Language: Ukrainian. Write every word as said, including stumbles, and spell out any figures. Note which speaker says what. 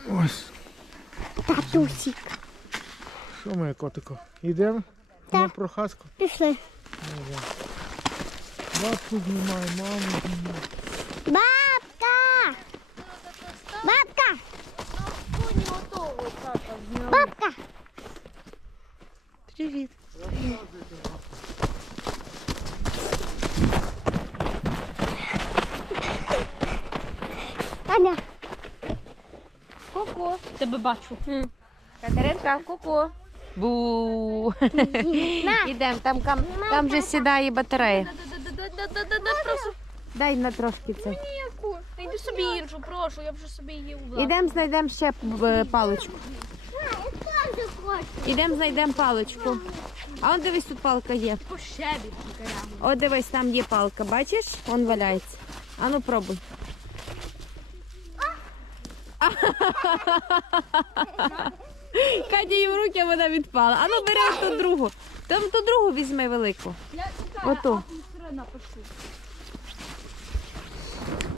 Speaker 1: Ось.
Speaker 2: Татусик.
Speaker 1: Що моє котико? Йдемо на прохазку?
Speaker 2: Пішли.
Speaker 1: Бабку знімай, маму знімай.
Speaker 2: Бабка! Бабка! Бабка! Привіт. Таня.
Speaker 3: Ку-ку. Тебе бачу. Катеринка, ку-ку. Бу. Ідемо, там, там, там вже сідає батарея. Дай на трошки це.
Speaker 4: Ніяку. Найди собі іншу, прошу, я вже собі її увласну.
Speaker 3: Ідемо, знайдемо ще е, паличку. Ідемо, знайдемо паличку. А он дивись, тут палка є.
Speaker 4: По щебі.
Speaker 3: О, дивись, там є палка, бачиш? Вон валяється. А ну пробуй. Катя їй в руки, а вона відпала. А ну бери ту другу. Там ту другу візьми велику.
Speaker 4: Я
Speaker 3: Ото.
Speaker 4: напишу.